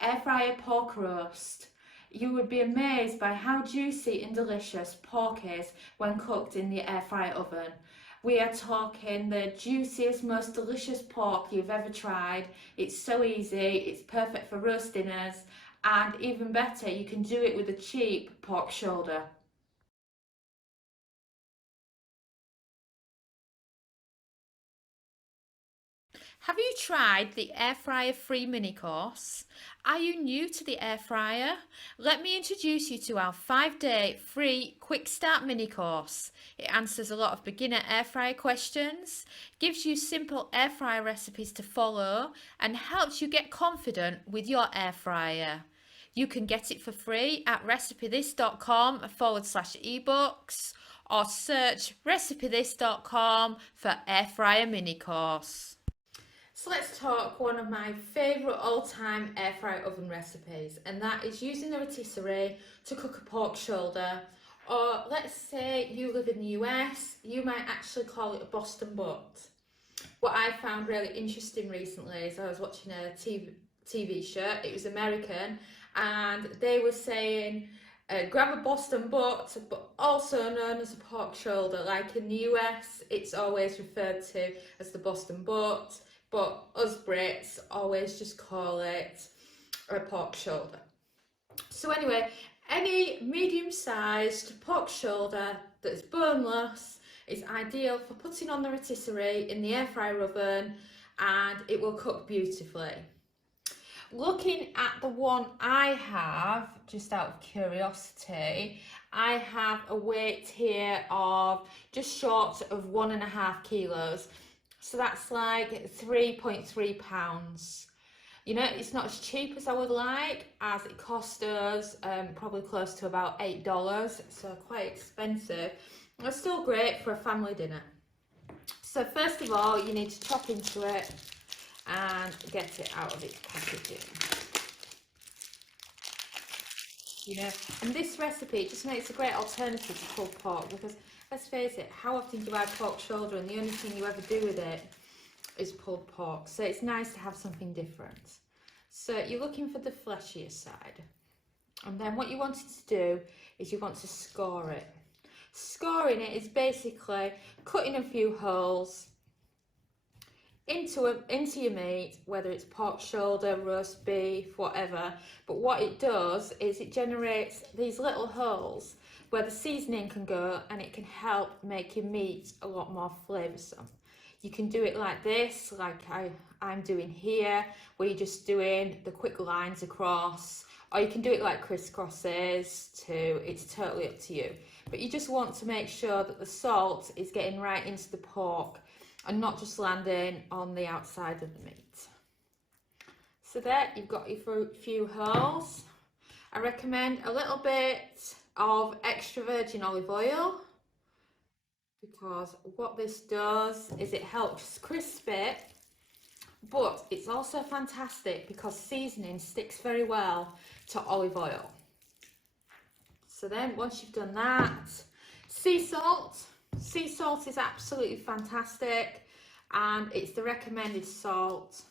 Air fryer pork roast. You would be amazed by how juicy and delicious pork is when cooked in the air fryer oven. We are talking the juiciest, most delicious pork you've ever tried. It's so easy, it's perfect for roast dinners, and even better, you can do it with a cheap pork shoulder. Have you tried the air fryer free mini course? Are you new to the air fryer? Let me introduce you to our 5-day free quick start mini course. It answers a lot of beginner air fryer questions, gives you simple air fryer recipes to follow, and helps you get confident with your air fryer. You can get it for free at recipethis.com/ebooks or search recipethis.com for air fryer mini course. So let's talk one of my favourite all-time air fryer oven recipes, and that is using the rotisserie to cook a pork shoulder. Or let's say you live in the US, you might actually call it a Boston butt. What I found really interesting recently is I was watching a TV show, it was American, and they were saying grab a Boston butt, but also known as a pork shoulder. Like in the US, it's always referred to as the Boston butt, but us Brits always just call it a pork shoulder. So anyway, any medium-sized pork shoulder that's boneless is ideal for putting on the rotisserie in the air fryer oven, and it will cook beautifully. Looking at the one I have, just out of curiosity, I have a weight here of just short of 1.5 kilos. So that's like 3.3 pounds. You know, it's not as cheap as I would like, as it cost us probably close to about $8, so quite expensive. It's still great for a family dinner. So first of all, you need to chop into it and get it out of its packaging. You know, and this recipe just makes a great alternative to pulled pork, because let's face it, how often do you buy pork shoulder and the only thing you ever do with it is pulled pork? So it's nice to have something different. So you're looking for the fleshier side. And then what you wanted to do is you want to score it. Scoring it is basically cutting a few holes into your meat, whether it's pork shoulder, roast beef, whatever. But what it does is it generates these little holes where the seasoning can go, and it can help make your meat a lot more flavoursome. You can do it like this, like I'm doing here, where you're just doing the quick lines across, or you can do it like crisscrosses too. It's totally up to you. But you just want to make sure that the salt is getting right into the pork and not just landing on the outside of the meat. So there, you've got your few holes. I recommend a little bit of extra virgin olive oil, because what this does is it helps crisp it, but it's also fantastic because seasoning sticks very well to olive oil. So then once you've done that, sea salt. Sea salt is absolutely fantastic, and it's the recommended salt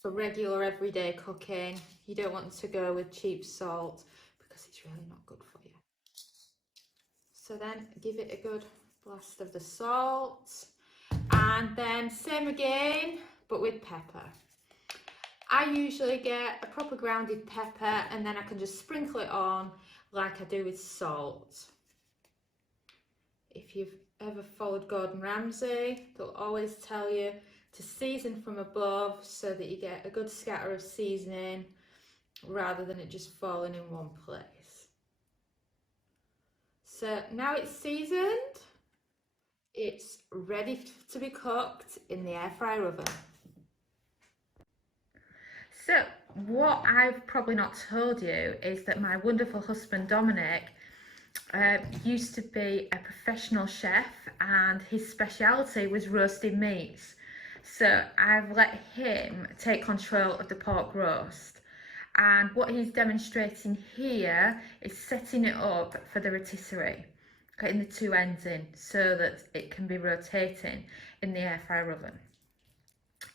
for regular everyday cooking. You don't want to go with cheap salt because it's really not good for you. So then give it a good blast of the salt, and then same again but with pepper. I usually get a proper grounded pepper, and then I can just sprinkle it on like I do with salt. If you've ever followed Gordon Ramsay, they'll always tell you to season from above so that you get a good scatter of seasoning rather than it just falling in one place. So now it's seasoned, it's ready to be cooked in the air fryer oven. So what I've probably not told you is that my wonderful husband Dominic used to be a professional chef, and his speciality was roasting meats. So I've let him take control of the pork roast, and what he's demonstrating here is setting it up for the rotisserie, getting the two ends in so that it can be rotating in the air fryer oven.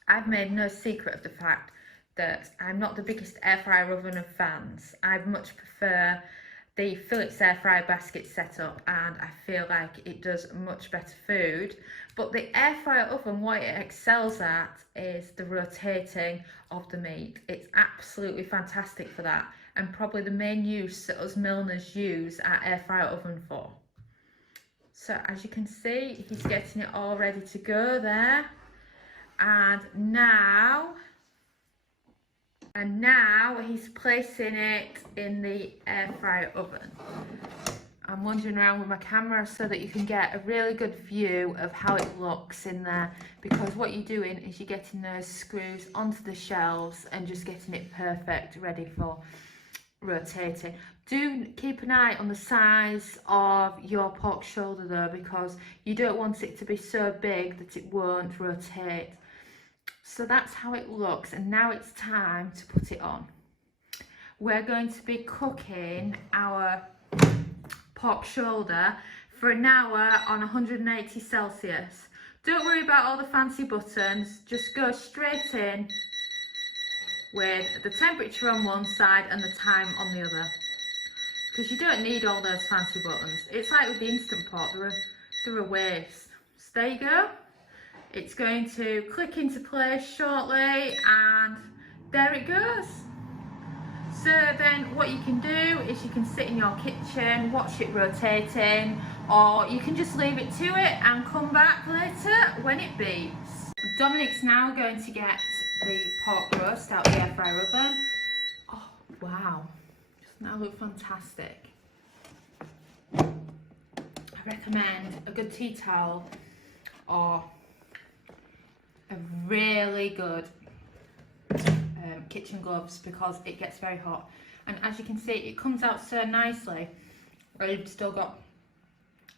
I've made no secret of the fact that I'm not the biggest air fryer oven of fans. I much prefer the Philips air fryer basket setup, and I feel like it does much better food. But the air fryer oven, what it excels at is the rotating of the meat. It's absolutely fantastic for that, and probably the main use that us Milners use our air fryer oven for. So as you can see, he's getting it all ready to go there. And now he's placing it in the air fryer oven. I'm wandering around with my camera so that you can get a really good view of how it looks in there, because what you're doing is you're getting those screws onto the shelves and just getting it perfect, ready for rotating. Do keep an eye on the size of your pork shoulder though, because you don't want it to be so big that it won't rotate. So that's how it looks, and now it's time to put it on. We're going to be cooking our pork shoulder for an hour on 180 Celsius. Don't worry about all the fancy buttons, just go straight in with the temperature on one side and the time on the other, because you don't need all those fancy buttons. It's like with the Instant Pot, they're a waste. So there you go. It's going to click into place shortly, and there it goes. So then what you can do is you can sit in your kitchen, watch it rotating, or you can just leave it to it and come back later when it beeps. Dominic's now going to get the pork roast out of the air fryer oven. Oh wow, doesn't that look fantastic? I recommend a good tea towel or a really good kitchen gloves, because it gets very hot. And as you can see, it comes out so nicely. You've still got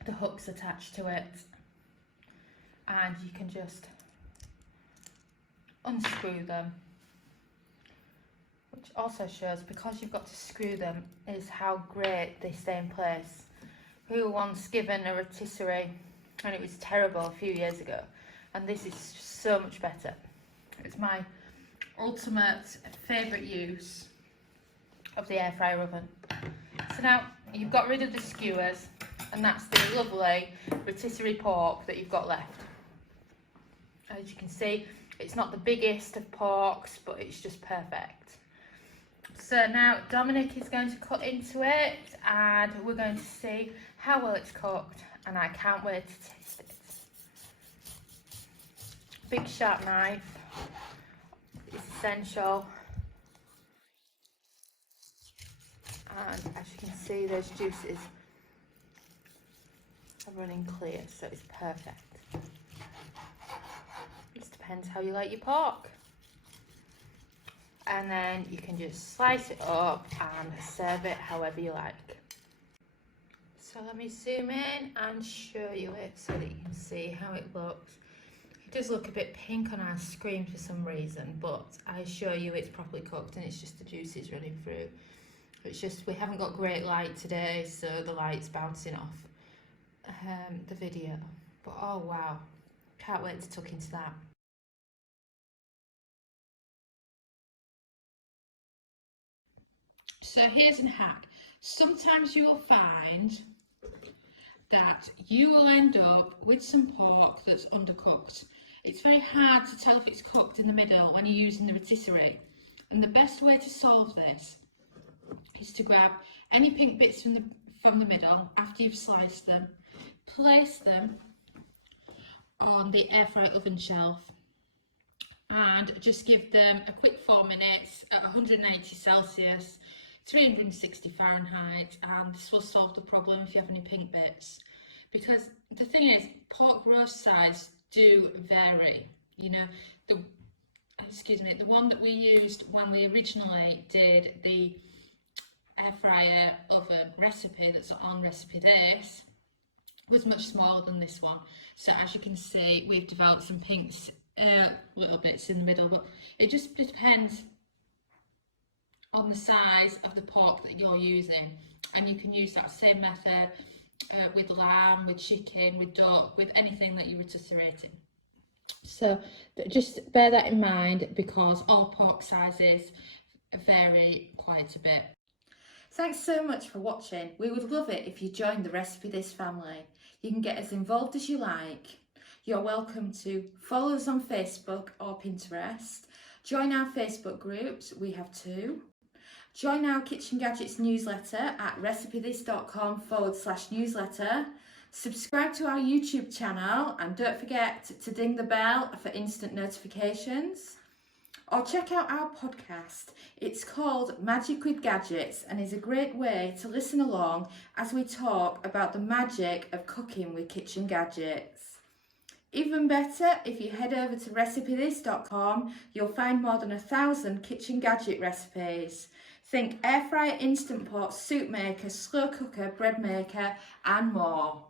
the hooks attached to it, and you can just unscrew them, which also shows, because you've got to screw them, is how great they stay in place. We were once given a rotisserie and it was terrible a few years ago, and this is so much better. It's my ultimate favourite use of the air fryer oven. So now you've got rid of the skewers, and that's the lovely rotisserie pork that you've got left. As you can see, it's not the biggest of porks, but it's just perfect. So now Dominic is going to cut into it, and we're going to see how well it's cooked, and I can't wait to taste it. Big sharp knife is essential, and as you can see, those juices are running clear, so it's perfect. Just depends how you like your pork. And then you can just slice it up and serve it however you like. So let me zoom in and show you it so that you can see how it looks. It does look a bit pink on our screen for some reason, but I assure you it's properly cooked, and it's just the juices running through. It's just we haven't got great light today, so the light's bouncing off the video. But oh wow, can't wait to tuck into that. So here's a hack. Sometimes you will find that you will end up with some pork that's undercooked. It's very hard to tell if it's cooked in the middle when you're using the rotisserie. And the best way to solve this is to grab any pink bits from the middle after you've sliced them, place them on the air fryer oven shelf, and just give them a quick 4 minutes at 180 Celsius, 360 Fahrenheit, and this will solve the problem if you have any pink bits. Because the thing is, pork roast size do vary. You know, the one that we used when we originally did the air fryer oven recipe that's on recipe this was much smaller than this one. So as you can see, we've developed some pinks, little bits in the middle, but it just depends on the size of the pork that you're using, and you can use that same method with lamb, with chicken, with duck, with anything that you're rotisserieing. So just bear that in mind because all pork sizes vary quite a bit. Thanks so much for watching. We would love it if you joined the Recipe This family. You can get as involved as you like. You're welcome to follow us on Facebook or Pinterest. Join our Facebook groups, we have 2. Join our Kitchen Gadgets newsletter at recipethis.com/newsletter. Subscribe to our YouTube channel and don't forget to ding the bell for instant notifications. Or check out our podcast. It's called Magic with Gadgets and is a great way to listen along as we talk about the magic of cooking with kitchen gadgets. Even better, if you head over to recipethis.com, you'll find more than 1,000 kitchen gadget recipes. Think air fryer, instant pot, soup maker, slow cooker, bread maker and more.